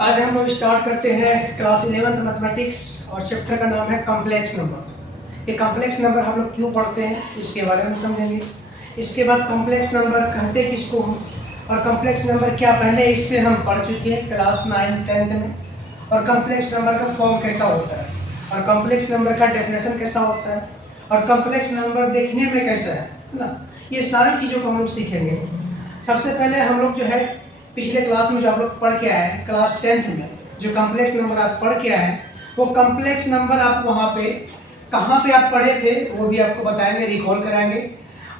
आज हम लोग स्टार्ट करते हैं क्लास 11th मैथमेटिक्स और चैप्टर का नाम है कॉम्प्लेक्स नंबर। ये कॉम्प्लेक्स नंबर हम लोग क्यों पढ़ते हैं इसके बारे में समझेंगे। इसके बाद कॉम्प्लेक्स नंबर कहते किसको हम, और कॉम्प्लेक्स नंबर क्या पहले इससे हम पढ़ चुके हैं क्लास 9th 10th में, और कॉम्प्लेक्स नंबर का फॉर्म कैसा होता है, और कॉम्प्लेक्स नंबर का डेफिनेशन कैसा होता है, और कॉम्प्लेक्स नंबर देखने में कैसा है ना। ये सारी चीज़ों को हम लोग सीखेंगे। सबसे पहले हम लोग जो है पिछले क्लास में जो आप लोग पढ़ के आए हैं क्लास 10th में, जो कॉम्प्लेक्स नंबर आप पढ़ के आए हैं, वो कॉम्प्लेक्स नंबर आप वहाँ पे कहाँ पे आप पढ़े थे वो भी आपको बताएंगे, रिकॉल कराएंगे।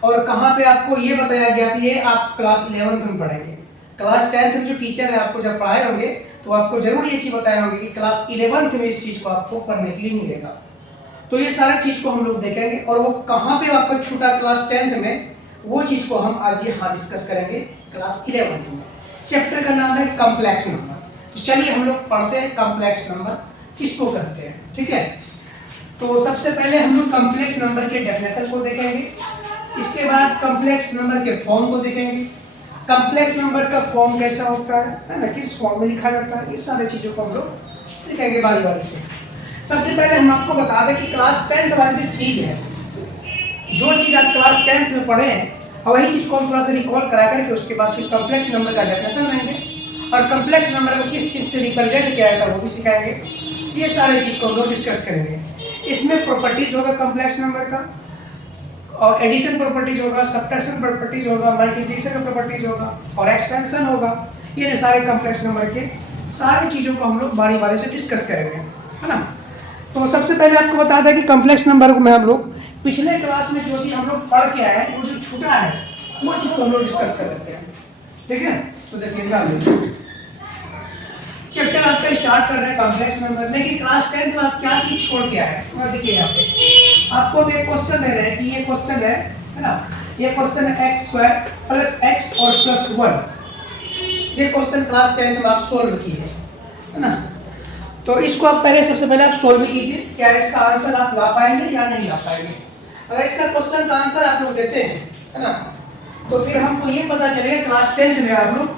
और कहाँ पे आपको ये बताया गया था ये आप क्लास 11th में पढ़ेंगे। क्लास 10th में जो टीचर है आपको जब पढ़ाए होंगे तो आपको जरूर ये चीज़ बताए होंगे कि क्लास 11th में इस चीज़ को आपको पढ़ने के लिए मिलेगा। तो ये सारी चीज़ को हम लोग देखेंगे, और वो कहाँ पे आपका छूटा क्लास 10th में वो चीज़ को हम आज यहाँ डिस्कस करेंगे क्लास 11th में। चैप्टर का नाम है कॉम्प्लेक्स नंबर। तो चलिए हम लोग पढ़ते हैं कॉम्प्लेक्स नंबर किसको कहते हैं, ठीक है। तो सबसे पहले हम लोग कॉम्प्लेक्स नंबर के डेफिनेशन को देखेंगे, इसके बाद कॉम्प्लेक्स नंबर के फॉर्म को देखेंगे, कॉम्प्लेक्स नंबर का फॉर्म कैसा होता है ना, किस फॉर्म में लिखा जाता है, ये सारी चीज़ों को हम लोग सीखेंगे बारी बारी से। सबसे पहले हम आपको बता दें कि क्लास 10th वाली जो चीज़ है, जो चीज़ आप क्लास 10th में पढ़े हैं और वही चीज़ को हम थोड़ा सा रिकॉल करा करके उसके बाद फिर कॉम्प्लेक्स नंबर का डेफिनेशन लेंगे, और कॉम्प्लेक्स नंबर को किस चीज़ से रिप्रेजेंट किया जाता है वो भी सिखाएंगे। ये सारे चीज़ को हम लोग डिस्कस करेंगे। इसमें प्रॉपर्टीज होगा कॉम्प्लेक्स नंबर का, और एडिशन प्रॉपर्टीज होगा, सब्ट्रैक्शन प्रॉपर्टीज होगा, मल्टीप्लिकेशन का प्रॉपर्टीज होगा, और एक्सपेंशन होगा। ये सारे कॉम्प्लेक्स नंबर के सारी चीज़ों को हम लोग बारी बारी से डिस्कस करेंगे, है ना। तो सबसे पहले आपको बता दें कि कॉम्प्लेक्स नंबर को मैं हम लोग पिछले क्लास में जो चीज़ हम लोग पढ़ के आए हैं वो जो छूटा है वो चीज़ को हम लोग डिस्कस कर लेते हैं, ठीक है। तो देखिए ध्यान दीजिए, चैप्टर आपका स्टार्ट कर रहे हैं कॉम्प्लेक्स नंबर, लेकिन क्लास 10th में आप क्या चीज़ छोड़ के आए हैं। देखिए यहाँ पे आपको एक क्वेश्चन दे रहे हैं कि ये क्वेश्चन है ना, ये क्वेश्चन है x² + x और +1। ये क्वेश्चन क्लास 10th में आप सोल्व किए है ना। तो इसको आप पहले सबसे पहले आप सोल्व कीजिए, क्या इसका आंसर आप ला पाएंगे या नहीं ला पाएंगे। अगर इसका क्वेश्चन का आंसर आप लोग देते हैं है ना, तो फिर हमको ये पता चलेगा क्लास 10th में आप लोग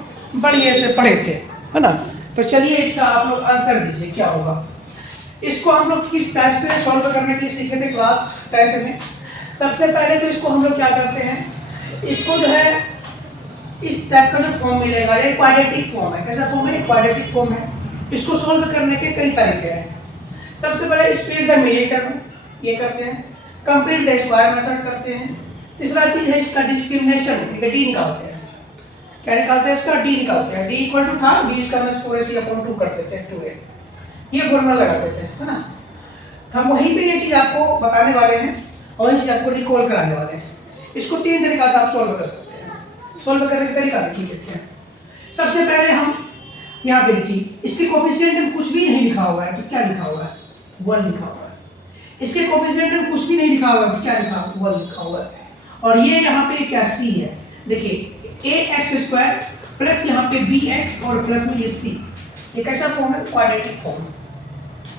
बढ़िया से पढ़े थे, है ना। तो चलिए इसका आप लोग आंसर दीजिए क्या होगा। इसको हम लोग किस टाइप से सॉल्व करने के लिए सीखे थे क्लास 10th में। सबसे पहले तो इसको हम लोग क्या करते हैं, इसको जो है इस टाइप का जो फॉर्म मिलेगा ये क्वाड्रेटिक फॉर्म है। कैसा फॉर्म है, क्वाड्रेटिक फॉर्म है। इसको सॉल्व करने के कई तरीके हैं। सबसे पहले स्प्लिट द मिडिल टर्म ये करते हैं, कंप्लीट द स्क्वायर मेथड करते हैं। तीसरा चीज है इसका डिस्क्रिमिनेशन, डी निकालते हैं। क्या निकालते हैं, इसका डी निकालते हैं। डी इक्वल टू था डी स्क्वायर में 4ac/2 करते थे 2a, ये फॉर्मूला लगाते थे, है ना। तो हम वहीं पे ये चीज आपको बताने वाले हैं और वही चीज आपको रिकॉल कराने वाले हैं। इसको 3 तरीका से आप सॉल्व कर सकते हैं। सॉल्व करने का तरीका देखिए, सबसे पहले हम यहाँ पे लिखिए, इसके कोफिशिएंट में कुछ भी नहीं लिखा हुआ है तो क्या लिखा हुआ है, 1 लिखा हुआ है। इसके कोफिशिएंट में कुछ भी नहीं लिखा हुआ है तो क्या लिखा हुआ है, 1 लिखा हुआ है। और ये यहाँ पे क्या c है, देखिए ax² प्लस यहाँ पे bx और प्लस में ये c। ये कैसा फॉर्म है, क्वाड्रेटिक फॉर्म।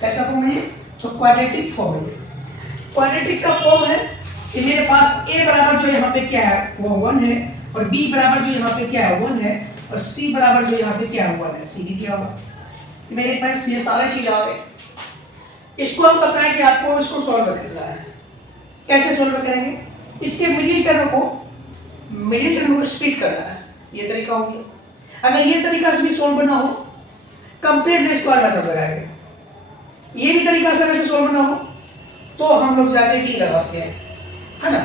कैसा फॉर्म है ये, तो क्वाड्रेटिक फॉर्म है। क्वाड्रेटिक का फॉर्म है कि मेरे पास a बराबर जो यहाँ पे क्या है वो 1 है, और b बराबर जो यहाँ पे क्या है 1 है, और c बराबर जो यहाँ पे क्या हुआ है c लिखा हुआ। तो मेरे पास ये सारे चीज आ गए। इसको हम पता है कि आपको इसको सॉल्व करना है। कैसे सॉल्व करेंगे, इसके मिडिल टर्म को स्प्लिट करना है, ये तरीका हो गया। अगर ये तरीका से भी सॉल्व ना हो, कंप्लीट द स्क्वायर मेथड लगाएंगे। ये भी तरीका से अगर सोल्व ना हो तो हम लोग जाके डी लगाते हैं, है ना।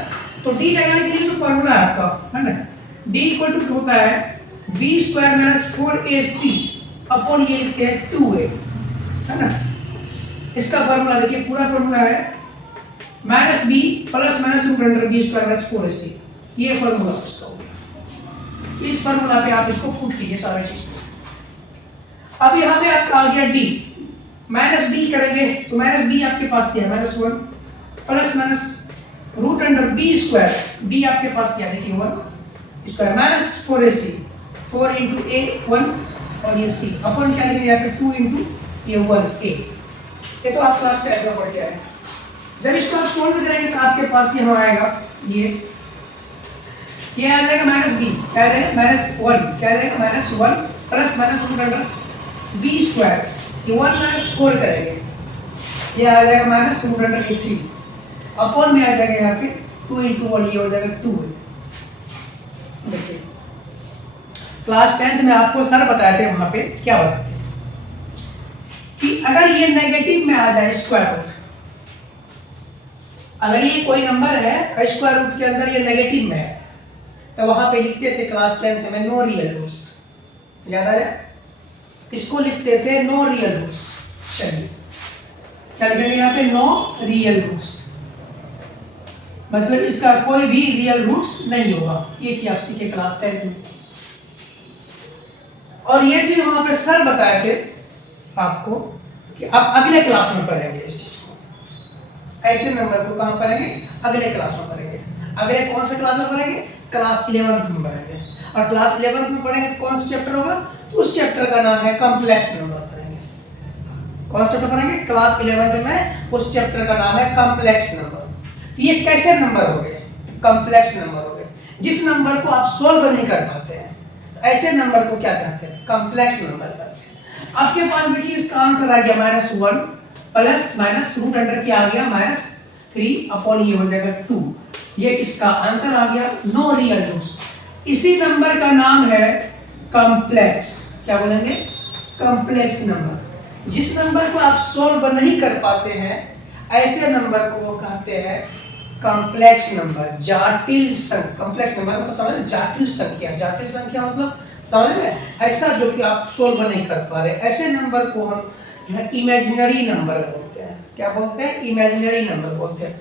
तो डी लगाने के लिए जो फॉर्मूला है आपका, है ना, डी इक्वल टू होता है b² - 4ac अपॉन ये लिखते हैं 2a, है ना। इसका फॉर्मूला देखिए, पूरा फॉर्मूला है -b प्लस -√b² - 4ac। ये फॉर्मूला उसका हो गया। इस फॉर्मूला पे आप इसको पुट कीजिए सारे चीज को। अब यहाँ पे आपका आ गया d, -b करेंगे तो -b आपके पास क्या है, -1 प्लस -√b², b आपके पास क्या देखिए 1 स्क्वायर -4ac, 4 into a 1 और ये c अपन क्या लिखेंगे यहाँ पे 2 into ये 1a। ये तो आप क्लास 10 में पढ़ के आए। जब इसको आप सोल्व करेंगे तो आपके पास यहाँ आएगा ये आ जाएगा -b, क्या आ जाएगा -1, क्या आ जाएगा -1 प्लस -√b² बी स्क्वायर, ये 1 माइनस 4 करेंगे, ये आ जाएगा माइनस रूट अंडर के 3 अपॉन में आ जाएगा यहाँ पे 2 इंटू 1, ये हो जाएगा 2 है। देखिए क्लास 10th में आपको सर बताए थे, वहां पे क्या बताते कि अगर ये नेगेटिव में आ जाए स्क्वायर रूट, अगर ये कोई नंबर है स्क्वायर रूट के अंदर ये नेगेटिव में है, तो वहां पे लिखते थे क्लास 10th में नो रियल रूट्स, याद आया? इसको लिखते थे नो रियल रूट्स। चलिए क्या लिखेंगे यहाँ पे? नो रियल रूट्स, मतलब इसका कोई भी रियल रूट्स नहीं होगा। ये चीज आप सीखे क्लास 10th में, और ये चीज वहां पे सर बताए थे आपको कि आप अगले क्लास में पढ़ेंगे इस चीज को। ऐसे नंबर को कहां पढ़ेंगे? अगले क्लास में पढ़ेंगे। अगले कौन से क्लास में पढ़ेंगे? क्लास 11th में पढ़ेंगे। और क्लास 11th में पढ़ेंगे तो कौन सा चैप्टर होगा? उस चैप्टर का नाम है कॉम्प्लेक्स नंबर पढ़ेंगे। कौन सा चैप्टर पढ़ेंगे? क्लास 11th में उस चैप्टर का नाम है कॉम्प्लेक्स नंबर। तो ये कैसे नंबर हो गए? कॉम्प्लेक्स नंबर हो गए, जिस नंबर को आप सोल्व नहीं कर पाते हैं, तो ऐसे नंबर को क्या कहते हैं? कॉम्प्लेक्स नंबर कहते हैं। आपके पास देखिए इसका आंसर आ गया -1 प्लस माइनस रूट अंडर क्या आ गया? -3 अपॉन ये हो जाएगा 2। ये इसका आंसर आ गया, नो रियल रूट्स। इसी नंबर का नाम है कॉम्प्लेक्स। क्या बोलेंगे? Complex number. जिस नंबर को आप सोल्व नहीं कर पाते हैं, ऐसे नंबर को वो कहते हैं कॉम्प्लेक्स नंबर, जटिल संख्या। कॉम्प्लेक्स नंबर मतलब समझ, जटिल संख्या। जटिल संख्या मतलब समझ में, ऐसा जो कि आप सोल्व नहीं कर पा रहे, ऐसे नंबर को हम जो है इमेजिनरी नंबर बोलते हैं। क्या बोलते हैं? इमेजिनरी नंबर बोलते हैं।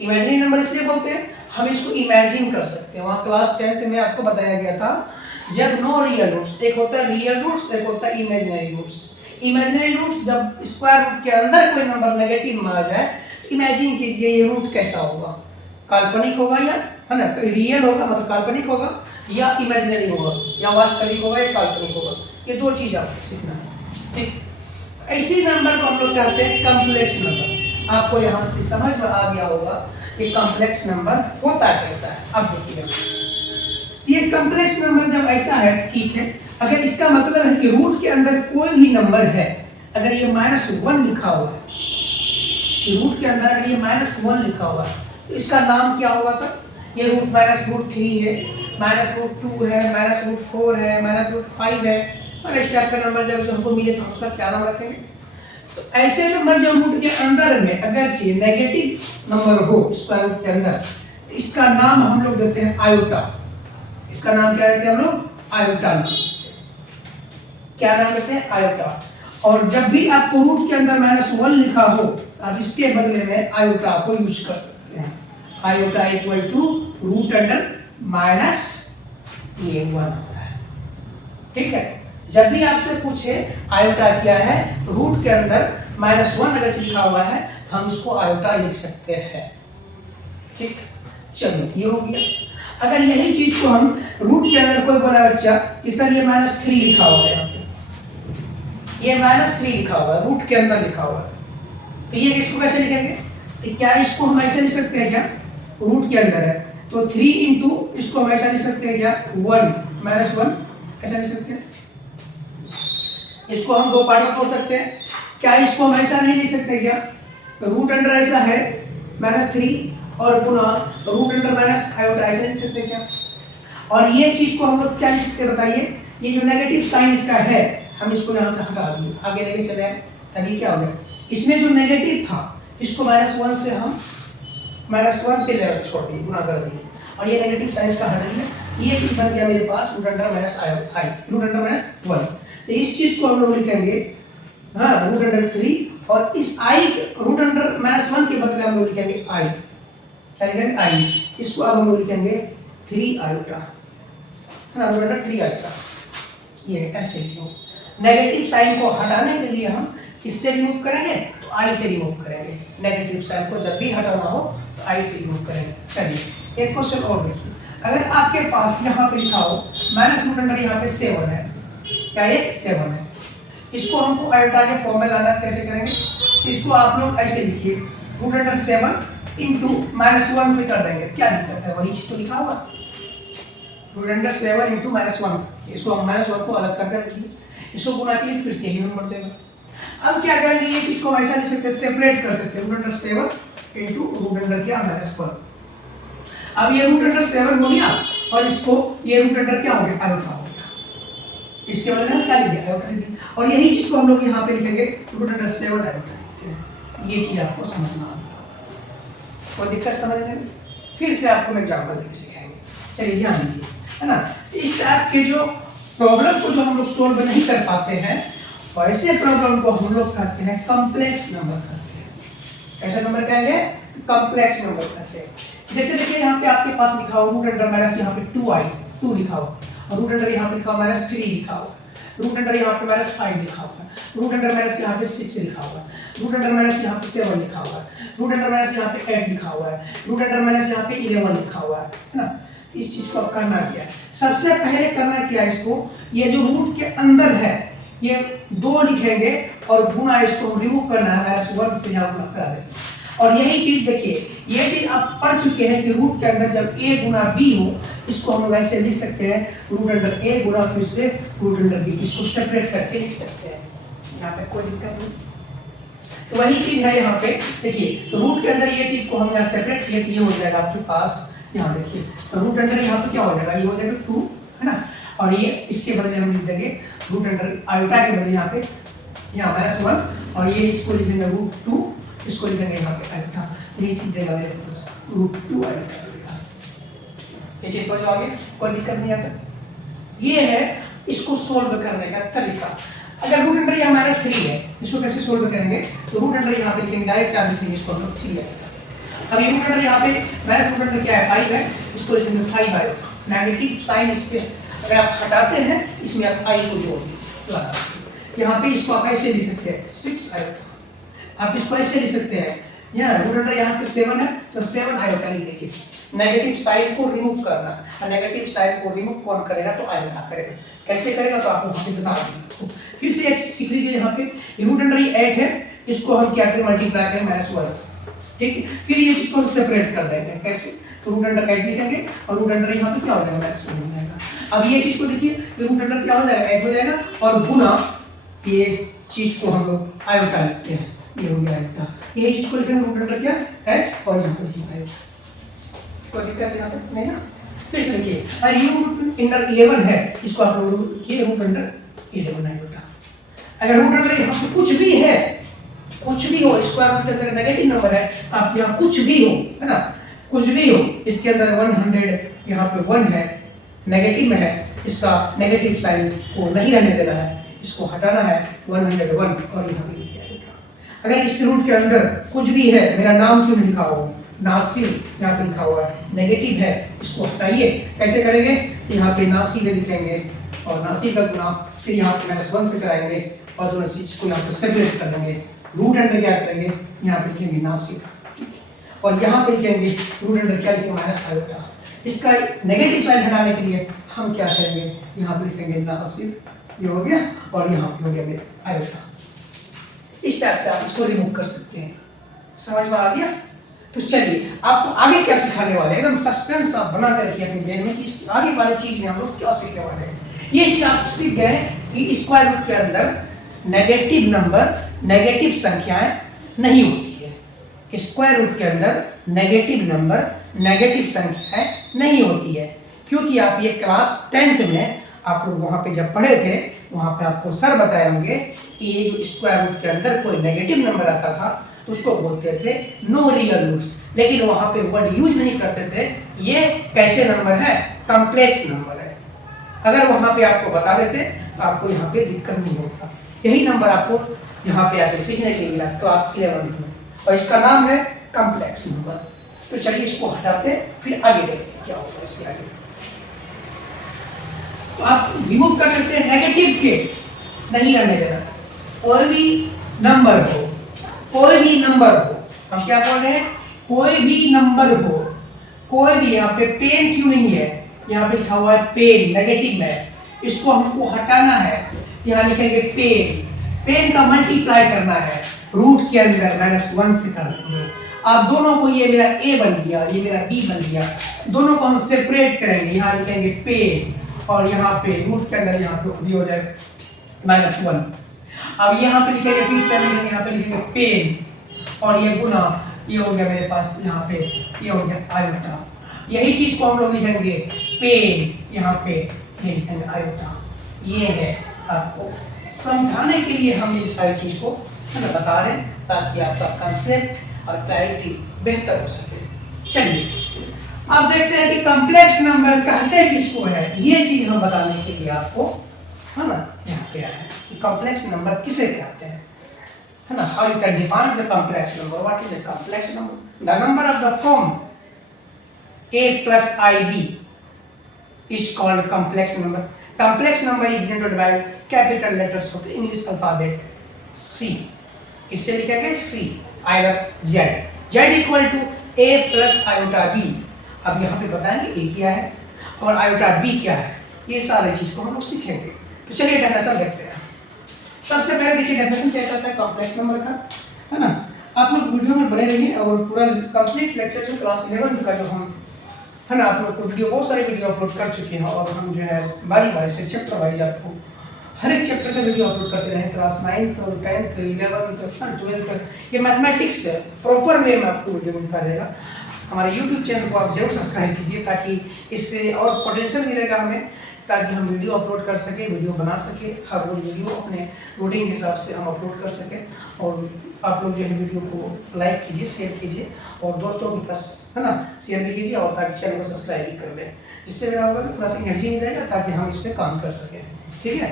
इमेजिनरी नंबर इसलिए बोलते हैं, हम इसको इमेजिन कर सकते हैं। वहाँ क्लास 10th में आपको बताया गया था, जब नो रियल रूट्स, एक होता है रियल रूट्स, एक होता है इमेजिनरी रूट्स। इमेजिनरी रूट्स जब स्क्वायर रूट के अंदर कोई नंबर नेगेटिव में आ जाए, इमेजिन कीजिए ये रूट कैसा होगा? काल्पनिक होगा या, है ना, रियल होगा मतलब काल्पनिक होगा, या इमेजिनरी होगा, या वास्तविक होगा या काल्पनिक होगा। ये दो चीज आपको सीखना है, ठीक। ऐसी नंबर को हम लोग कहते हैं कॉम्प्लेक्स नंबर। आपको यहाँ से समझ में आ गया होगा कि कॉम्प्लेक्स नंबर होता कैसा है। अब देखिए ये कॉम्प्लेक्स नंबर जब ऐसा है, ठीक है, अगर इसका मतलब है कि रूट के अंदर कोई भी नंबर है, अगर ये -1 लिखा हुआ है, रूट के अंदर अगर ये -1 लिखा हुआ है, तो इसका नाम क्या होगा? था ये रूट -√3 है, -√2 है, -√4 है, -√5 है, और इस टाइप का नंबर जब हमको मिले तो हम उसका क्या नाम रखेंगे? तो ऐसे नंबर जो रूट के अंदर में अगर ये नेगेटिव नंबर हो स्क्वायर रूट के अंदर, तो इसका नाम हम लोग देते हैं आयोटा। इसका नाम क्या देते हैं हम लोग? आयोटा। क्या नाम देते हैं? आयोटा। और जब भी आपको रूट के अंदर -1 लिखा हो, आप इसके बदले में आयोटा को यूज कर सकते हैं। Iota equal to root under -1 होता है, ठीक है। जब भी आपसे पूछे आयोटा क्या है, रूट के अंदर -1 अगर लिखा हुआ है, तो हम इसको आयोटा लिख सकते हैं, ठीक। चलिए ये हो गया। अगर यही चीज को हम रूट के अंदर कोई बोला बच्चा कि सर ये -3 लिखा हुआ है, यहाँ पे ये -3 लिखा हुआ है, रूट के अंदर लिखा हुआ है, तो ये इसको कैसे लिखेंगे? तो क्या इसको हम ऐसे लिख सकते हैं? क्या रूट के अंदर है तो 3 इंटू इसको हम ऐसा लिख सकते हैं? क्या 1 -1 ऐसा लिख सकते हैं? इसको हम दो पार्ट में तोड़ सकते हैं। क्या इसको हम ऐसा नहीं लिख सकते? क्या रूट अंडर ऐसा है -3 और पुनः रूट अंडर माइनस आयोटा ऐसे लिख सकते हैं क्या? और ये चीज को हम लोग क्या लिख सकते हैं बताइए? ये जो नेगेटिव साइन इसका है, हम इसको यहाँ से हटा दिए, आगे लेके चले आए, तभी क्या हो गया? इसमें जो नेगेटिव था इसको -1 से हम -1 पे लेकर छोड़ दिए, गुना कर दिए, और ये नेगेटिव साइन का हटेंगे। ये चीज बन गया मेरे पास root under -i, root under -1। तो इस चीज को हम लोग लिखेंगे रूट अंडर 3, और इस i रूट अंडर -1 के बदले हम लोग लिखेंगे i। क्या लिखेंगे? i। इसको अब हम लोग लिखेंगे 3 आयोटा, है ना, रूट अंडर 3 आयोटा। ये ऐसे लिखो। नेगेटिव साइन को हटाने के लिए हम किससे रिमूव करेंगे? तो i से रिमूव करेंगे। नेगेटिव साइन को जब भी हटाना हो तो i से रिमूव करेंगे। चलिए एक क्वेश्चन और देखिए, अगर आपके पास यहाँ पे लिखा हो रूट अंडर यहाँ पे 7 है, क्या ये 7 है, इसको हमको आयोटा के फॉर्म में लाना कैसे करेंगे? इसको आप लोग ऐसे लिखिए, रूट अंडर 7 इंटू -1 से कर देंगे, क्या दिक्कत है? वही चीज तो लिखा हुआ, रूट अंडर 7 इंटू -1। इसको हम -1 को अलग करके रखिए। इसको गुना के लिए फिर से यही नंबर देगा। अब क्या करेंगे, ये चीज को हम ऐसा लिख सकते हैं, सेपरेट कर सकते हैं, root under 7 into root under क्या -1। अब ये रूट अंडर 7 हो गया और इसको ये रूट अंडर क्या हो गया, आयोटा हो गया। इसके बदले में क्या लिख दिया, आयोटा लिख दिया। और यही चीज को हम लोग यहाँ पे लिखेंगे रूट अंडर 7 आयोटा लिखते हैं। ये चीज आपको समझना आ गया, कोई दिक्कत समझने में? फिर से आपको मैं एग्जाम्पल देके सिखाएंगे। चलिए ध्यान दीजिए, है ना। इस टाइप के जो प्रॉब्लम को जो हम लोग सोल्व नहीं कर पाते हैं, वैसे प्रॉब्लम को हम लोग कहते हैं कॉम्प्लेक्स नंबर कहते हैं। कैसा नंबर कहेंगे, कॉम्प्लेक्स नंबर कहते हैं। जैसे देखिए यहाँ पे आपके पास लिखा हो रूट अंडर माइनस यहाँ पे 2 लिखा हो, और रूट अंडर यहाँ पे लिखा हो -3 लिखा हो, रूट अंडर यहाँ पे -5 लिखा हुआ, रूट अंडर माइनस यहाँ पे 6 लिखा हुआ, रूट अंडर माइनस यहाँ पे 7 लिखा हुआ है, रूट अंडर माइनस यहाँ पे 8 लिखा हुआ है, रूट अंडर माइनस यहाँ पे 11 लिखा हुआ है ना। इस चीज को अब करना क्या है, सबसे पहले करना क्या है, इसको ये जो रूट के अंदर है ये 2 लिखेंगे और गुना इसको रिमूव करना है, -1 से यहाँ गुना करा देंगे। और यही चीज देखिए, ये चीज आप पढ़ चुके हैं कि रूट के अंदर जब a गुना b हो, इसको हम लोग ऐसे लिख सकते हैं, रूट अंडर a गुना फिर से रूट अंडर b, इसको सेपरेट करके लिख सकते हैं। यहाँ पे कोई दिक्कत नहीं। तो वही चीज है यहाँ पे देखिए, तो रूट के अंदर ये चीज को हम यहाँ सेपरेट किए, ये हो जाएगा आपके पास, यहाँ देखिए, तो रूट अंडर यहाँ पे क्या हो जाएगा, ये हो जाएगा 2, है ना। और ये इसके बदले हम लिख देंगे रूट अंडर आयोटा के बदले यहाँ पे यहाँ -1, और ये इसको लिखेंगे √2, इसको लिखेंगे यहाँ पे आयोटा। तो ये चीज देगा मेरे पास √2 आयोटा। ये चीज समझ आ गई, कोई दिक्कत नहीं आता। ये है इसको सोल्व करने का तरीका। अगर रूट अंडर यहाँ -3 है, इसको कैसे सोल्व करेंगे, तो रूट अंडर यहाँ पे लिखेंगे, डायरेक्ट आप लिखेंगे इसको हम लोग 3 आयोटा। अब ये रूट अंडर यहाँ पे माइनस रूट अंडर क्या है, 5 है, इसको लिखेंगे 5 आयोटा। नेगेटिव साइन इसके अगर आप हटाते हैं, इसमें आप i को जोड़ दीजिए, यहाँ पे इसको आप ऐसे लिख सकते हैं 6 आयोटा। आप इसको ऐसे लिख सकते हैं, यहाँ रूट अंडर यहाँ पे 7 है, तो 7 आयोटा लिख दीजिए। नेगेटिव साइन को रिमूव करना, और नेगेटिव साइन को रिमूव कौन करेगा, तो आयोटा करेगा। कैसे करेगा तो आपको वहाँ पे बता देंगे। फिर से एक सीख लीजिए, यहाँ पे रूट अंडर ये 8 है, इसको हम क्या करें, मल्टीप्लाई करें -1, ठीक। फिर ये चीज को हम सेपरेट कर देंगे, कैसे, तो रूट अंडर 8 लिखेंगे और रूट अंडर यहाँ पे क्या हो जाएगा, -1 हो जाएगा। अब ये चीज को देखिए, रूट अंडर क्या हो जाएगा, 8 हो जाएगा, और गुना ये चीज को हम लोग आयोटा लिखते हैं, ये हो गया आयोटा। यही चीज को लिखेंगे रूट अंडर क्या 8, और यहाँ पे लिखेंगे आयोटा। कोई दिक्कत यहाँ पे नहीं ना। फिर से देखिए, और ये रूट अंडर 11 है, इसको आप लोग ये रूट अंडर 11 आयोटा। अगर रूट अंडर यहाँ पे कुछ भी है, कुछ भी हो, स्क्वायर रूट के अंदर नेगेटिव नंबर है, आप यहाँ कुछ भी हो, है ना, कुछ भी हो, इसके अंदर 100 यहाँ पे 1 है, नेगेटिव में है, इसका नेगेटिव साइन को नहीं रहने देना है, इसको हटाना है 101 और यहाँ पे लिख दिया। अगर इस रूट के अंदर कुछ भी है, मेरा नाम क्यों लिखा हो, नासिर यहाँ पे लिखा हुआ है, नेगेटिव है, इसको हटाइए। कैसे करेंगे, यहाँ पे नासिर लिखेंगे और नासिर का गुना फिर यहाँ पे -1 से कराएंगे और दोनों चीज को यहाँ पे सेपरेट कर देंगे। रूट अंडर क्या करेंगे, यहाँ पे लिखेंगे नासिर, और यहाँ पे लिखेंगे रूट अंडर क्या लिखेंगे, -आयोटा। इसका नेगेटिव साइन हटाने के लिए हम क्या करेंगे, यहाँ पे लिखेंगे नासिर, ये हो गया, और यहाँ पे हो गया मेरा आयोटा। इस टाइप से आप इसको रिमूव कर सकते हैं। समझ में आ गया। तो चलिए आपको आगे क्या सिखाने वाले हैं, एकदम सस्पेंस आप बना कर रखिए अपने ब्रेन में कि इस आगे वाली चीज में हम लोग क्या सीखने वाले हैं। ये चीज आप सीख गए कि स्क्वायर रूट के अंदर नेगेटिव नंबर, नेगेटिव संख्याएं नहीं होती है। स्क्वायर रूट के अंदर नेगेटिव नंबर, नेगेटिव संख्याएं नहीं होती है, क्योंकि आप ये क्लास 10th में आप लोग वहाँ पे जब पढ़े थे, वहाँ पे आपको सर बताए होंगे कि ये जो स्क्वायर रूट के अंदर कोई नेगेटिव नंबर आता था तो उसको बोलते थे नो रियल रूट्स, लेकिन वहाँ पे वर्ड यूज नहीं करते थे। ये कैसे नंबर है, कॉम्प्लेक्स नंबर है। अगर वहाँ पे आपको बता देते तो आपको यहाँ पे दिक्कत नहीं होता। यही नंबर आपको यहाँ पे आके सीखने के लिए मिला क्लास 11th में, और इसका नाम है कॉम्प्लेक्स नंबर। तो चलिए इसको हटाते हैं, फिर आगे देखते हैं क्या होगा इसके आगे। तो आप रिमूव कर सकते हैं, नेगेटिव के नहीं रहने देना, कोई भी नंबर हो, कोई भी नंबर हो, हम क्या बोल रहे हैं, कोई भी नंबर हो, कोई भी। यहाँ पे पेन क्यों नहीं है, यहाँ पे लिखा हुआ है पेन, नेगेटिव में, इसको हमको हटाना है। यहाँ लिखेंगे पेन, पेन का मल्टीप्लाई करना है रूट के अंदर -1 से कर देंगे। आप दोनों को, ये मेरा a बन गया, ये मेरा b बन गया, दोनों को हम सेपरेट करेंगे। यहाँ लिखेंगे पेन, और यहाँ पे रूट के अंदर यहाँ पे भी हो जाए -1। अब यहाँ पे लिखेंगे, फिर से हम यहाँ पे लिखेंगे पेन, और ये गुना, ये हो गया मेरे पास यहाँ पे, ये हो गया आयोटा। यही चीज को हम लोग लिखेंगे पेन, यहाँ पे ये लिखेंगे आयोटा। ये है आपको समझाने के लिए हम ये सारी चीज को बता रहे हैं, ताकि आपका कंसेप्ट और क्लैरिटी बेहतर हो सके। चलिए अब देखते हैं कि कॉम्प्लेक्स नंबर कहते किसको है। ये चीज हम बताने के लिए आपको, है ना, यहाँ पे आया है कि कॉम्प्लेक्स नंबर किसे कहते हैं, है ना। How you can define the complex number, what is a complex number. The number of the form a plus ib is called complex number. Complex number is denoted by capital letters of the English alphabet C. किससे लिखेंगे C, either Z, Z equal to a plus iota b। अब यहाँ पे बताएंगे a क्या है और iota b क्या है, ये सारे चीज को हम लोग सीखेंगे। तो चलिए डेफिनेशन देखते हैं। सबसे पहले देखिए डेफिनेशन क्या कहता है कॉम्प्लेक्स नंबर का, है ना। आप लोग वीडियो में बने रहिए और पूरा कंप्लीट लेक्चर जो क्लास 11 का जो हम, है ना, आप लोग को वीडियो, बहुत सारे वीडियो अपलोड कर चुके हैं, और हम जो है बारी बारी से चैप्टर वाइज आपको हर एक चैप्टर का वीडियो अपलोड करते रहे। क्लास 9th और 10th 11th 12th, ये मैथमेटिक्स प्रॉपर वे में आपको वीडियो मिलता रहेगा। हमारे यूट्यूब चैनल को आप जरूर सब्सक्राइब कीजिए, ताकि इससे और पोटेंशियल मिलेगा हमें, ताकि हम वीडियो अपलोड कर सके, वीडियो बना सके, हर रोज वीडियो अपने रूटीन के हिसाब से हम अपलोड कर सके। और आप लोग जो है वीडियो को लाइक कीजिए, शेयर कीजिए, और दोस्तों के पास, है ना, शेयर भी कीजिए, और ताकि चैनल को सब्सक्राइब भी कर लें, जिससे मेरा होगा कि थोड़ा सा एनर्जी मिल जाएगा, ताकि हम इस पर काम कर सकें। ठीक है,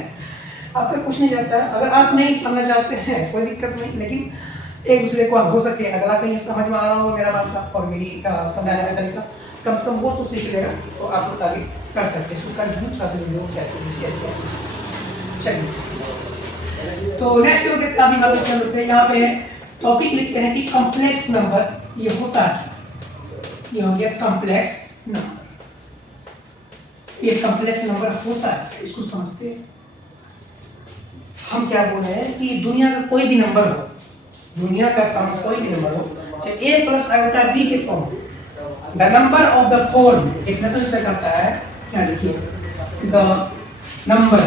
आपका कुछ नहीं जाता है। अगर आप नहीं पढ़ना चाहते हैं कोई दिक्कत नहीं, लेकिन एक दूसरे को हो सके, अगला कहीं समझ में आ रहा हो मेरा भाषा और मेरी समझाने का तरीका, कम से कम वो तो सीख लेगा, तो आप लोग आगे कर सकते हैं। इसको कंटिन्यू थोड़ा सा वीडियो क्या शेयर किया। चलिए तो नेक्स्ट जो देखते हैं, अभी हम लोग चलते हैं, यहाँ पे टॉपिक लिखते हैं कि कॉम्प्लेक्स नंबर ये होता है, ये हो गया कॉम्प्लेक्स नंबर। ये कॉम्प्लेक्स नंबर होता है, इसको समझते हैं। हम क्या बोल रहे हैं कि दुनिया का कोई भी नंबर हो, दुनिया का कोई भी नंबर हो, चाहे a प्लस आयोटा b के form, the number of the form, definition से कहता है, क्या लिखिए, the number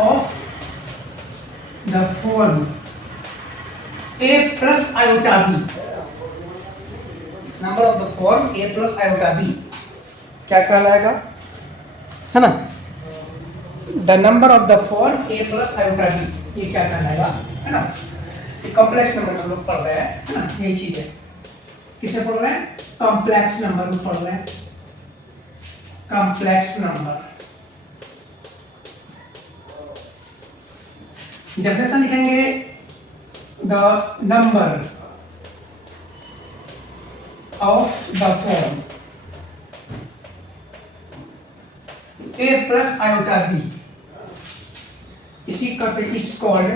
of the form a plus iota b, number of the form a plus iota b क्या कहलाएगा, है ना। The number of the form a plus iota b, ये क्या कहलाएगा, है ना। कॉम्प्लेक्स नंबर हम लोग पढ़ रहे हैं, है ना, यही चीज है। किसमें पढ़ रहे हैं, कॉम्प्लेक्स नंबर में पढ़ रहे हैं। कॉम्प्लेक्स नंबर डेफिनेशन लिखेंगे, the number of the form a plus iota b, इसी का इज कॉल्ड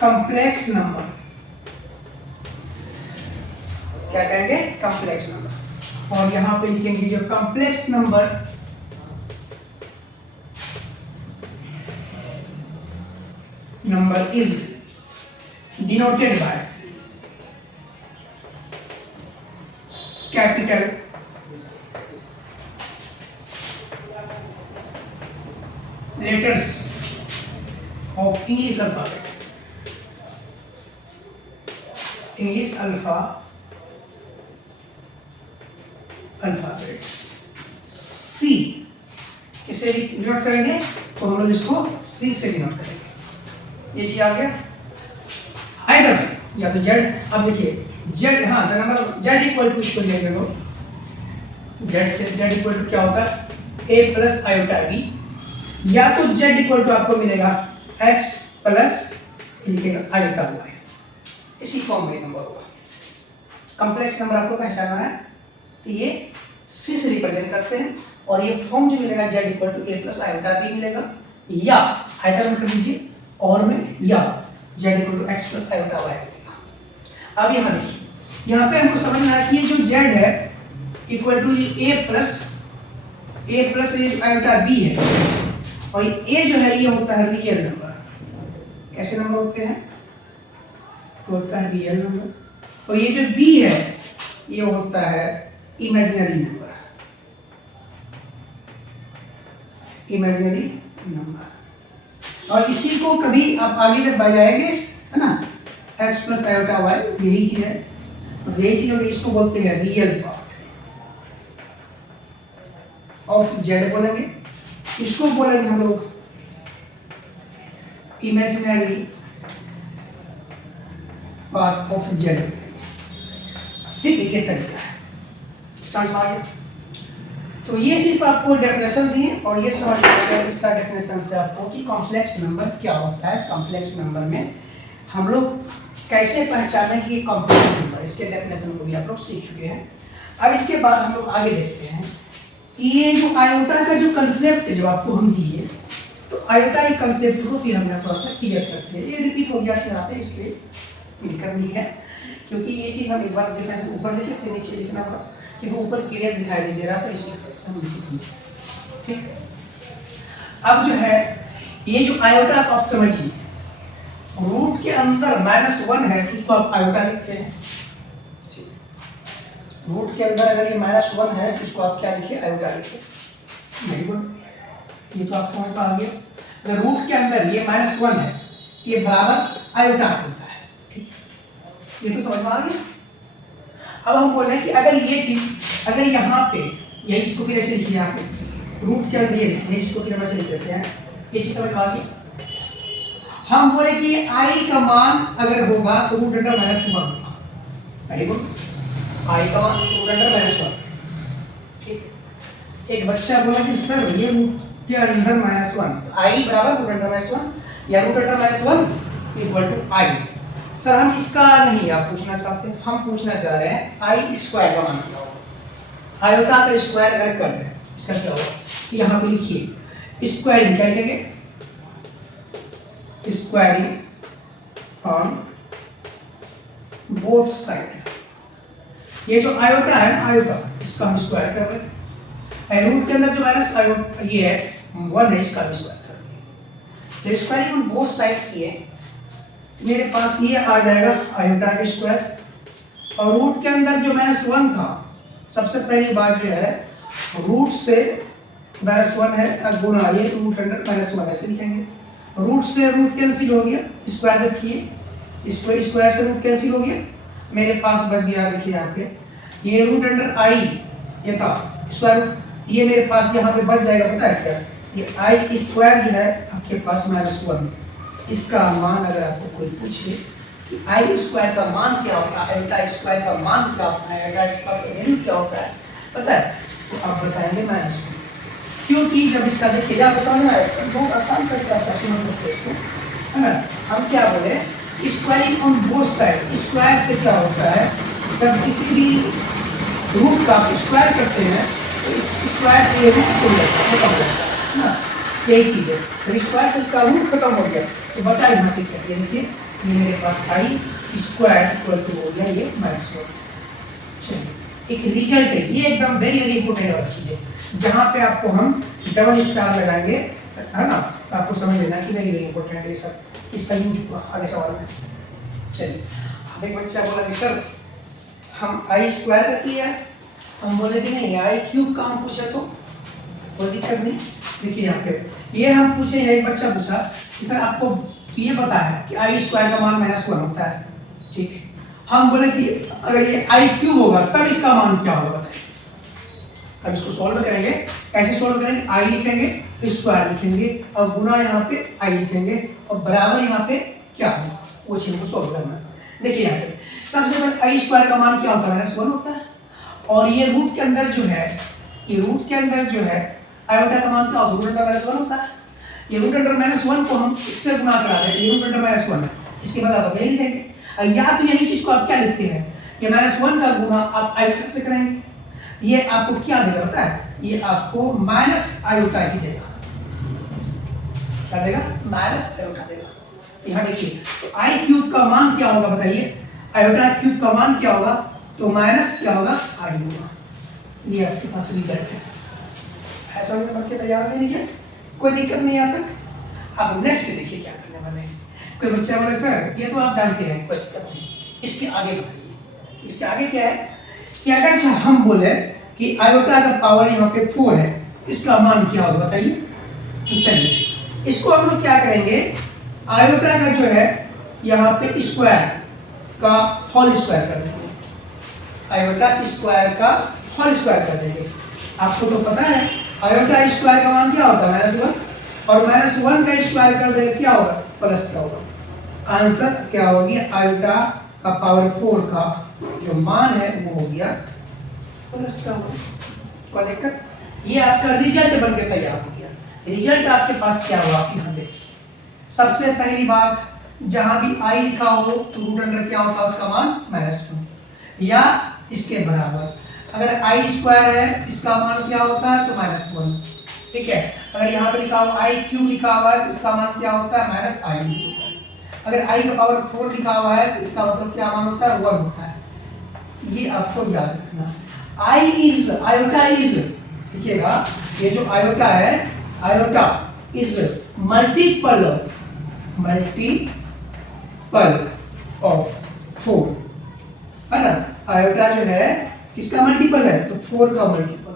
कॉम्प्लेक्स नंबर। क्या कहेंगे, कॉम्प्लेक्स नंबर। और यहां पे लिखेंगे जो complex number is denoted by capital letters of English alphabet, alphabets C। किसे डिनोट करेंगे, तो हम लोग इसको C से डिनोट करेंगे। ये चीज आ गया, आइदर या तो Z। अब देखिए Z, हाँ, the number Z equal to, इसको लेंगे लोग Z से, Z इक्वल टू क्या होता है, a प्लस आयोटा b, या तो z इक्वल टू आपको मिलेगा x प्लस लिखेगा आयोटा y, इसी फॉर्म में नंबर होगा। कॉम्प्लेक्स नंबर आपको पहचानना है, तो ये c से रिप्रेजेंट करते हैं, और ये फॉर्म जो मिलेगा z equal to a plus iota b मिलेगा, या आइदर में कर लीजिए, और में या z equal to x plus iota y मिलेगा। अब यहाँ देखिए, यहाँ पे हमको समझना है कि ये जो z है इक्वल टू a प्लस ये जो आयोटा b है, और ये जो है ये होता है रियल नंबर। कैसे नंबर होते हैं, होता है रियल नंबर, और ये जो b है ये होता है इमेजिनरी नंबर। Imaginary number. और इसी को कभी आप आगे जब बजाएंगे, है ना, x प्लस आयोटा वाई, यही चीज है, और यही चीज होगी, इसको बोलते हैं रियल पार्ट ऑफ जेड बोलेंगे। इसको बोलेंगे हम लोग इमेजिनरी पार्ट ऑफ जेड। ठीक है, ये तरीका है, समझ में आ गया। तो ये सिर्फ आपको डेफिनेशन दी है और ये समझ में आ गया इसका डेफिनेशन से आपको कि कॉम्प्लेक्स नंबर क्या होता है। कॉम्प्लेक्स नंबर में हम लोग कैसे पहचानें कि कॉम्प्लेक्स नंबर, इसके डेफिनेशन को भी आप लोग सीख चुके हैं। अब इसके बाद हम लोग आगे देखते हैं कि ये जो आयोटा का जो कंसेप्ट जो आपको हम दिए, तो आयोटा के कंसेप्ट को फिर हमने थोड़ा सा क्लियर करते हैं। ये रिपीट हो गया, फिर यहाँ पे इसलिए करनी है क्योंकि ये चीज़ हम एक बार डेफिनेशन ऊपर लिखे फिर नीचे लिखना होगा, क्योंकि ऊपर क्लियर दिखाई नहीं दे रहा था, इसी वजह से हम नीचे लिखे। ठीक, अब जो है ये जो आयोटा आप समझिए, रूट के अंदर -1 है तो उसको आप आयोटा लिखते हैं। रूट के अंदर अगर ये -1 है तो इसको आप क्या लिखिए, आयोटा लिखिए। वेरी गुड, ये तो आप समझ पा गए। अगर रूट के अंदर ये -1 है तो ये बराबर आयोटा होता है। ठीक, ये तो समझ में आ गया। अब हम बोले कि अगर ये चीज, अगर यहाँ पे यही चीज को फिर ऐसे लिखिए, यहाँ पे रूट के अंदर ये लिखिए, इसको फिर हम ऐसे लिख देते हैं, ये चीज समझ में आ गई। हम बोले कि आई का मान अगर होगा तो रूट अंडर -1 होगा। वेरी गुड, आई का मान रूट अंडर -1। ठीक, एक बच्चा बोला कि सर ये रूट के अंडर -1, आई बराबर रूट अंडर -1 या root under -1 equal to i. Sir हम इसका नहीं आप पूछना चाहते, हम पूछना चाह रहे हैं आई स्क्वायर का मान क्या होगा। आयोटा का स्क्वायर अगर कर दें इसका क्या होगा, तो यहाँ पे लिखिए स्क्वायरिंग, क्या लिखेंगे, स्क्वायरिंग ऑन बोथ साइड। ये जो आयोटा है ना, आयोटा, इसका हम स्क्वायर कर रहे हैं। रूट के अंदर जो माइनस आयोटा ये है 1 है, इसका भी स्क्वायर कर दिए। जब स्क्वायरिंग ऑन बोथ साइड किए मेरे पास ये आ जाएगा आयोटा का स्क्वायर, और रूट के अंदर जो -1 था, सबसे पहली बात जो है रूट से -1 है गुणा ये रूट अंडर -1 ऐसे लिखेंगे। रूट से रूट कैंसिल हो गया, स्क्वायर रखिए, स्क्वायर से रूट कैंसिल हो गया, मेरे पास बच गया, देखिए यहाँ पे ये रूट अंडर आई ये था स्क्वायर, ये मेरे पास यहाँ पे बच जाएगा, पता है क्या, ये आई स्क्वायर जो है आपके पास -1। इसका मान अगर आपको कोई पूछे कि आई स्क्वायर का मान क्या होता है, आयोटा स्क्वायर का मान क्या होता है, आयोटा स्क्वायर का वैल्यू क्या होता है, पता है, तो आप बताएंगे -1। क्योंकि जब इसका देखिए आप समझ में आएगा, बहुत आसान तरीका से समझ सकते हैं इसको, है ना। हम क्या बोले, squaring on both side. Square से क्या होता है, जब किसी भी रूट का आप स्क्वायर करते हैं तो इस स्क्वायर से ये रूट खत्म हो जाता है ना, यही चीज़ है। जब स्क्वायर से इसका रूट खत्म हो गया तो बचा यहाँ पे क्या, ये देखिए ये मेरे पास आई स्क्वायर इक्वल टू हो गया ये -1। चलिए एक रिजल्ट है, ये एकदम वेरी वेरी इंपॉर्टेंट वाली चीज़ है, जहाँ पे आपको हम डबल स्टार लगाएंगे, है ना, तो आपको समझ लेना कि वेरी वेरी इंपॉर्टेंट है ये सब, इसका यूज हुआ आगे सवाल में। चलिए अब एक बच्चा बोला कि सर हम आई स्क्वायर का किया है, हम बोले कि नहीं आई क्यूब का हम पूछे तो कोई दिक्कत नहीं। देखिए यहाँ पे ये हम पूछे, एक बच्चा पूछा कि सर आपको ये पता है कि आई स्क्वायर का मान -1 होता है, ठीक, हम बोले कि अगर ये आई क्यूब होगा तब इसका मान क्या होगा बताइए। अब इसको सॉल्व करेंगे, कैसे सॉल्व करेंगे, आई लिखेंगे तो स्क्वायर लिखेंगे और गुना यहाँ पे आई लिखेंगे और बराबर यहाँ पे क्या होगा वो चीज को सॉल्व करना। देखिए यहाँ पे सबसे पहले आई स्क्वायर का मान क्या होता है, -1 होता है, और ये रूट के अंदर जो है, ये रूट के अंदर जो है आयोटा का मान क्या होता है, रूट अंडर -1 होता है। ये रूट अंडर -1 को हम इससे गुना करा दें, ये रूट अंडर -1 है, इसके बाद आप यही लिखेंगे, या तो यही चीज को आप क्या लिखते हैं, ये -1 का गुना आप आयोटा से करेंगे, ये आपको क्या देगा पता है, ये आपको माइनस आयोटा ही देगा, क्या देगा, माइनस आयोटा देगा। यहाँ देखिए तो आई क्यूब का मान क्या होगा बताइए, आयोटा क्यूब का मान क्या होगा, तो माइनस क्या होगा, आई होगा। ये आपके पास रिजल्ट है, ऐसा में बन के तैयार नहीं है, कोई दिक्कत नहीं यहाँ तक। अब नेक्स्ट देखिए क्या करने वाले हैं। कोई बच्चा बोले सर ये तो आप जानते हैं, कोई दिक्कत नहीं, इसके आगे बताइए, इसके आगे क्या है कि अगर हम बोले कि आयोटा का पावर यहाँ पे 4 है, इसका मान क्या होगा बताइए, चलिए इसको हम लोग क्या करेंगे, आयोटा का जो है यहाँ पे स्क्वायर का होल स्क्वायर कर देंगे, आयोटा स्क्वायर का होल स्क्वायर कर देंगे। आपको तो पता है आयोटा स्क्वायर का मान क्या होता है -1, और -1 का स्क्वायर कर देंगे क्या होगा, प्लस का होगा। आंसर क्या होगी, आयोटा का पावर 4 का जो मान है वो हो गया प्लस का होगा। कोई दिक्कत, ये आपका रिजल्ट बन के तैयार हो गया। रिजल्ट आपके पास क्या हुआ, आप यहाँ देखिए। सबसे पहली बात, जहां भी i लिखा हो तो रूट अंडर क्या होता है उसका मान -1 या इसके बराबर। अगर i स्क्वायर है इसका मान क्या होता है तो -1, ठीक है। अगर यहाँ पे लिखा हुआ i क्यूब लिखा हुआ है इसका मान क्या होता है -i होता है। अगर i का पावर 4 लिखा हुआ है तो इसका मतलब क्या मान होता है 1 होता है। ये आपको याद रखना। आयोटा इज, देखिएगा ये जो आयोटा है, आयोटा इज मल्टीपल ऑफ 4, है ना। आयोटा जो है किसका मल्टीपल है, तो 4 का मल्टीपल।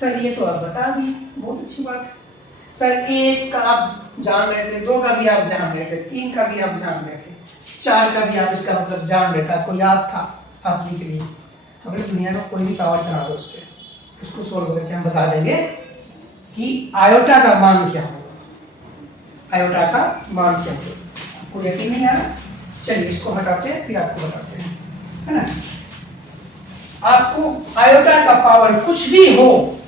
सर ये तो आप बता दिए, बहुत अच्छी बात है। सर 1 का आप जान रहे थे, 2 का भी आप जान रहे थे, 3 का भी आप जान रहे थे, 4 का भी आप इसका मतलब जान रहे थे, आपको याद था आपके लिए। हमें दुनिया का कोई भी पावर चला दो उस पर, उसको सोल्व करके हम बता देंगे कि आयोटा का मान क्या होगा, आयोटा का मान क्या होगा। आपको यकीन नहीं आ रहा, चलिए इसको हटाते हैं फिर आपको बताते हैं, है ना। आपको आयोटा का पावर कुछ भी हो,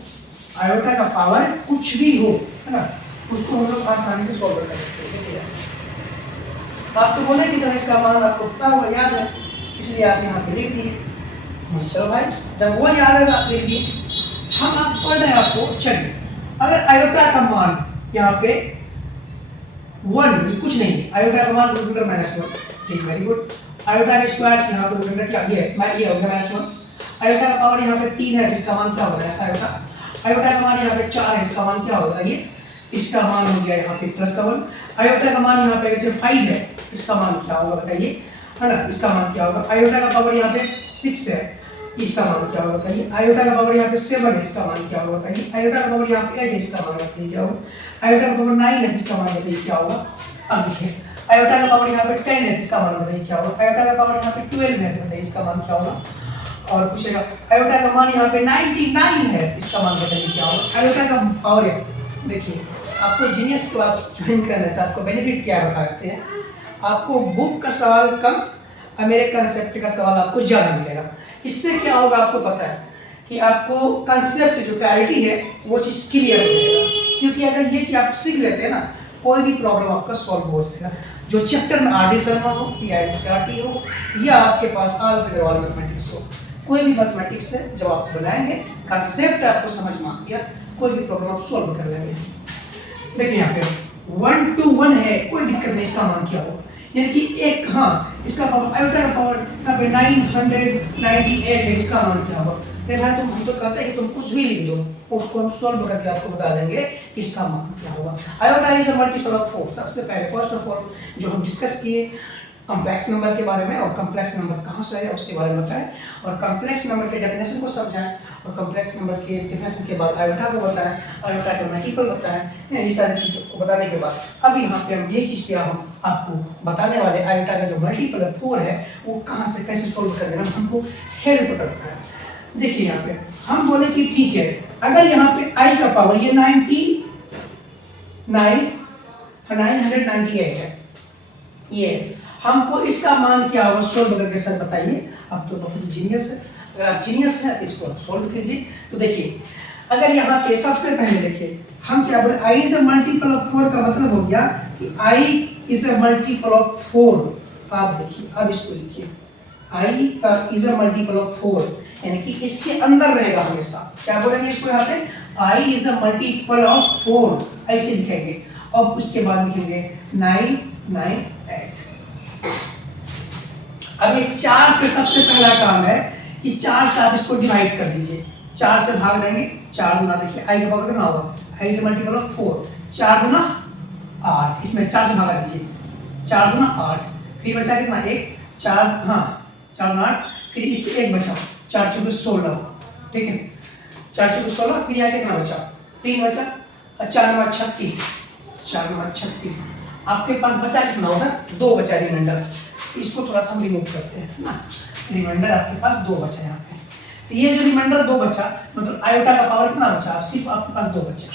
आयोटा का पावर कुछ भी हो, है ना, उसको हम लोग आसानी से सॉल्व कर सकते हैं। आप तो बोले कि सर इसका मान आपको पता होगा, याद है, इसलिए आप यहाँ पे लिख दिए। चलो भाई, जब वो याद है आप लिख दिए। हम आप पढ़ रहे हैं आपको, चलिए अगर आयोटा का मान यहाँ पे 1 कुछ नहीं, आयोटा का मान रूट अंडर -1, ठीक, वेरी गुड। आयोटा का स्क्वायर यहाँ पे रूट अंडर क्या, ये हो गया -1। आयोटा का पावर यहाँ पे 3 है, जिसका मान क्या होगा, ऐसा आयोटा। आयोटा का मान यहाँ पे 4 है, इसका मान क्या होगा, ये इसका मान हो गया यहाँ पे +1। आयोटा का मान यहाँ पे 5 है, इसका मान क्या होगा बताइए, है ना, इसका मान क्या होगा। आयोटा का पावर यहाँ पे 6 है, इसका मान क्या होगा बताइए। आयोटा का पावर यहाँ पे 7 है, इसका मान क्या होगा बताइए। आयोटा का पावर यहाँ पे 8 है, इसका मान बताइए क्या होगा। आयोटा का पावर 9 है, इसका मान बताइए क्या होगा। अब देखिए आयोटा का पावर यहाँ पे 10 है, इसका मान बताइए क्या होगा। आयोटा का पावर यहाँ पे 12 है, बताइए इसका मान क्या होगा। और पूछेगा आयोटा का मान यहाँ पे 99 है, इसका मान बताइए क्या होगा। आयोटा का पावर है, देखिए आपको जीनियस क्लास ज्वाइन करने से आपको बेनिफिट क्या बताते हैं, आपको बुक का सवाल कम और मेरे कंसेप्ट का सवाल आपको ज़्यादा मिलेगा। इससे क्या होगा आपको पता है कि आपको कंसेप्ट जो क्लैरिटी है वो चीज़ क्लियर हो जाएगा, क्योंकि अगर ये चीज़ आप सीख लेते हैं ना, कोई भी प्रॉब्लम आपका सॉल्व हो जाएगा। जो चैप्टर में आर डी शर्मा हो या एसआरटी हो या आपके पास आर एस अग्रवाल मैथमेटिक्स हो, कोई भी मैथमेटिक्स है जब आप बनाएंगे, कंसेप्ट आपको समझ में आ गया, कोई भी प्रॉब्लम आप सॉल्व कर लेंगे। देखिए यहाँ पे 1 to 1 है, कोई दिक्कत नहीं, इसका मान क्या हो, यानी कि एक, हाँ इसका पावर आयोटा का पावर यहाँ पे 998 है, इसका मान क्या होगा। भाई तुम हम तो कहते हैं कि तुम कुछ भी लिख दो, उसको हम सॉल्व करके आपको बता देंगे इसका मान क्या होगा। Iota is a multiple of 4। सबसे पहले फर्स्ट ऑफ ऑल जो हम डिस्कस किए कॉम्प्लेक्स नंबर के बारे में, और कॉम्प्लेक्स नंबर कहाँ से है उसके बारे में बताएं, और कॉम्प्लेक्स नंबर के डेफिनेशन को समझाएं, और कॉम्प्लेक्स नंबर के डेफिनेशन के बाद आयोटा को बताएं, आयोटा का मल्टीपल बताएं। ये सारी चीज़ों को बताने के बाद अब यहाँ पे हम ये चीज़ क्या हम आपको बताने वाले, आयोटा का जो मल्टीपल 4 है वो कहाँ से कैसे सोल्व करने में हमको हेल्प करता है। देखिए यहाँ पे हम बोले कि ठीक है, अगर यहाँ पे आई का पावर ये 998 है, ये हमको इसका मान क्या होगा सोल्व करके सर बताइए। अब तो बहुत जीनियस है, अगर आप जीनियस हैं तो इसको सोल्व कीजिए। तो देखिए अगर यहाँ पे सबसे पहले देखिए हम क्या बोले, i is a multiple of 4 का मतलब हो गया कि i is a multiple of 4। आप देखिए अब इसको लिखिए, i का इज अ मल्टीपल ऑफ 4, यानी कि इसके अंदर रहेगा हमेशा। क्या बोलेंगे इसको यहाँ पे, i is a multiple of 4 ऐसे लिखेंगे, और उसके बाद लिखेंगे 998। अब ये 4 से सबसे पहला काम है कि 4 से आप इसको डिवाइड कर दीजिए, 4 से भाग देंगे, 4 गुना देखिए आई का पावर कितना होगा, आई से मल्टीपल ऑफ 4, 4 गुना 8, इसमें 4 से भागा दीजिए, 4 गुना 8, फिर बचा कितना 1, 4 हाँ 4 गुना 8, फिर इससे 1 बचा, 4 चौके 16, ठीक है, 4 चौके 16, फिर यहाँ कितना बचा 3 बचा, 4 नंबर 36, 4 नंबर 36। आपके पास बचा कितना होगा? 2 बचा रिमाइंडर। इसको थोड़ा सा हम रिमूव करते हैं ना। रिमाइंडर आपके पास 2 बचा यहाँ पे। तो ये जो रिमाइंडर 2 बचा, मतलब आयोटा का पावर कितना बचा? सिर्फ आपके पास 2 बचा।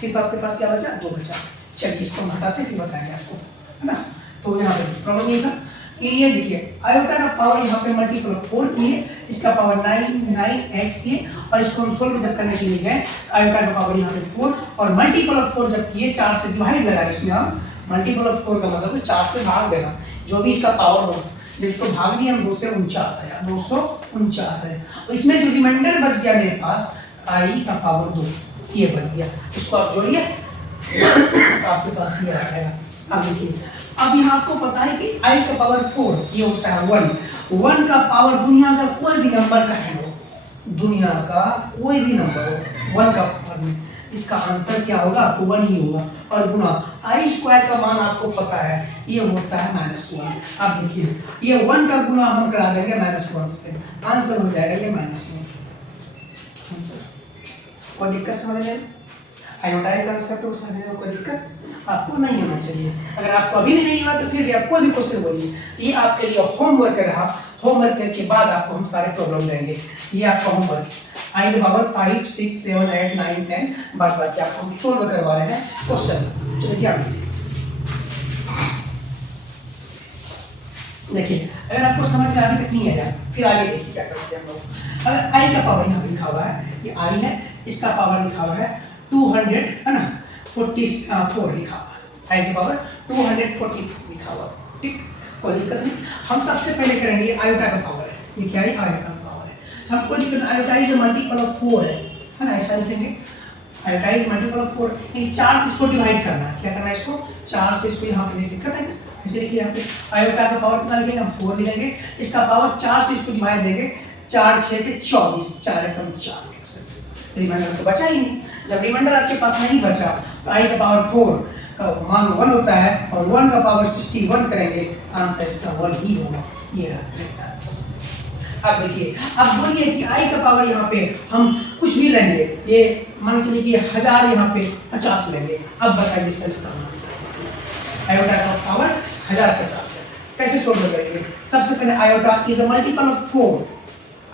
सिर्फ आपके पास क्या बचा? 2 बचा। चलिए इसको हम हटाते हैं फिर बताएंगे आपको, है ना। तो यहाँ पे प्रॉब्लम ये था कि ये देखिए आयोटा का पावर यहाँ पे मल्टीपल ऑफ 4 किए, इसका पावर 9 9 8 किए, और इसको हम सोल्व जब करने के लिए गए आयोटा का पावर यहाँ पे 4 और मल्टीपल ऑफ 4 जब किए 4 से डिवाइड लगा इसमें हम मल्टीपल ऑफ 4 का मतलब 4 से भाग देना, जो भी इसका पावर हो। जब इसको भाग दिया हम 2 से 49 आया, 249 आया। और इसमें जो रिमाइंडर बच गया मेरे पास आई का पावर 2 ये बच गया। इसको आप जोड़िए आपके पास ये आ जाएगा। अब देखिए अब यहाँ आपको पता है कि आई का पावर 4 ये होता है 1 का पावर दुनिया का कोई भी नंबर का है वो, दुनिया का कोई भी नंबर हो 1 का पावर में, इसका आंसर क्या होगा? तो 1 ही होगा। और गुना आई स्क्वायर का मान आपको पता है ये होता है -1। अब देखिए ये 1 का गुना हम करा देंगे -1 से, आंसर हो जाएगा ये -1 आंसर। कोई दिक्कत समझ में? आयोटाइक कंसेप्ट को समझने में कोई दिक्कत आपको नहीं होना चाहिए। अगर आपको अभी भी नहीं हुआ तो फिर भी आप कोई भी क्वेश्चन बोलिए। ये आपके लिए होमवर्क रहा। होमवर्क के बाद आपको हम सारे प्रॉब्लम देंगे। ये आपका होमवर्क आई के पावर 5 6 7 8 9 10 बात बात आपको हम सोल्व करवा रहे हैं क्वेश्चन। चलिए ध्यान दीजिए। देखिए अगर आपको समझ में आगे तक नहीं आया फिर आगे देखिए क्या करते हैं हम लोग। अगर आई का पावर यहाँ पे लिखा हुआ है, ये आई है, इसका पावर लिखा हुआ है 200 है ना 44 लिखा हुआ है, आई की पावर 244 लिखा हुआ, ठीक, कोई दिक्कत नहीं। हम सबसे पहले करेंगे आयोटा का पावर है, ये क्या है? आयोटा का पावर है। हम कोई दिक्कत, आयोटा इज मल्टीपल ऑफ 4 है ना, ऐसा लिखेंगे आयोटा इज मल्टीपल ऑफ 4, यानी 4 से इसको डिवाइड करना है। क्या करना है इसको? 4 से इसको यहाँ पे दिक्कत है ना, ऐसे लिखिए यहाँ पे आयोटा का पावर कितना लिखेंगे हम? 4 लिखेंगे, इसका पावर 4 से इसको डिवाइड देंगे, 4 6 के 24, 4 एकम 4 रिमाइंडर तो बचा ही नहीं। जब रिमाइंडर आपके पास नहीं बचा तो आई का पावर 4 का मान 1 होता है और 1 का पावर 61 करेंगे, आंसर इसका 1 ही होगा। ये रहा करेक्ट आंसर। अब देखिए अब बोलिए कि आई का पावर यहाँ पे हम कुछ भी लेंगे, ये मान चलिए कि 1000 यहाँ पे 50 लेंगे। अब बताइए सर इसका मान आयोटा का पावर 1050 है, कैसे सोल्व करेंगे? सबसे पहले iota is a multiple of 4,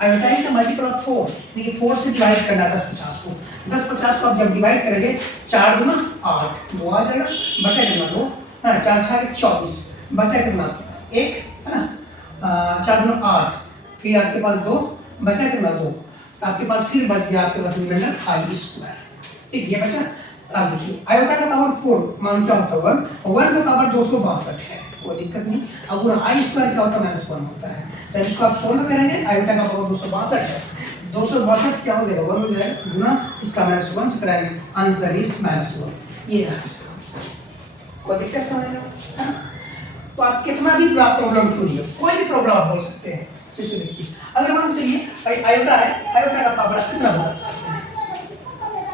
iota is the multiple of 4, यानी 4 से डिवाइड करना 10 50 को। 10 50 को आप जब डिवाइड करेंगे 4 गुना 8 2 आ जाएगा, बचा कितना 2 है ना, 4 6 के 24 बचा कितना आपके पास 1 है ना, 4 गुना 8 फिर आपके पास 2 बचा कितना 2, आपके पास फिर बच गया आपके पास रिमाइंडर आई स्क्वायर, ठीक ये बचा। अब देखिए आयोटा का पावर 4 मान क्या होता है 1 का पावर 262 है, कोई दिक्कत नहीं। अब गुना आई स्क्वायर क्या होता है -1 होता है। जब इसको आप सोल्व करेंगे आयोटा का पावर 262 है, 262 क्या हो जाएगा 1 हो जाएगा, गुना इसका -1 से कराएंगे, आंसर इज -1। ये है इसका आंसर। कोई दिक्कत समझ में है ना? तो आप कितना भी प्रॉब्लम क्यों नहीं हो, कोई भी प्रॉब्लम आप बोल सकते हैं। जैसे देखिए अगर मान चलिए आयोटा है, आयोटा का पावर कितना होगा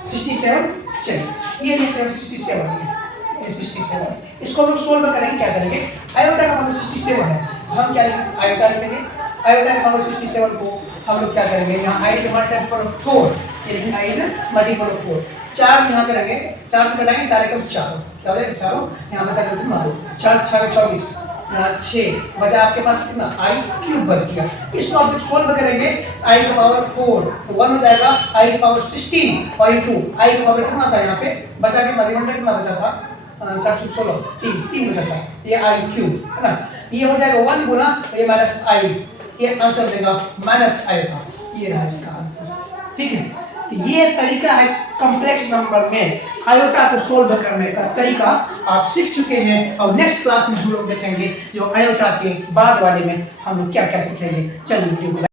67, चलिए ये लेते हैं 67 ये 67, इसको हम लोग सोल्व करेंगे। क्या करेंगे? आयोटा का पावर 67 है, हम क्या लिखेंगे? आयोटा लिखेंगे, आयोटा का पावर 67 को हम लोग क्या करेंगे? यहाँ आई इज मल्टीपल ऑफ 4, ये लिखेंगे आई इज मल्टीपल ऑफ 4, 4 यहाँ करेंगे, 4 से घटाएंगे 4 एकम 4 क्या हो जाएगा 4, यहाँ बचा कितना 2, 4 6 24 यहाँ 6 बचा आपके पास कितना आई क्यूब बच गया। इसको आप जब सोल्व करेंगे आई का पावर 4 तो 1 हो जाएगा, आई का पावर 16 और इनटू आई का पावर कितना था यहाँ पे बचा के रिमाइंडर कितना बचा था 716 3 बचा था, ये आई क्यूब है ना, ये हो जाएगा 1 गुना ये माइनस आई, ये आंसर देगा माइनस आई का, ये रहा इसका आंसर, ठीक है। ये तरीका है कॉम्प्लेक्स नंबर में आयोटा को सोल्व करने का तरीका आप सीख चुके हैं, और नेक्स्ट क्लास में हम लोग देखेंगे जो आयोटा के बाद वाले में हम लोग क्या क्या सीखेंगे। चलिए वीडियो को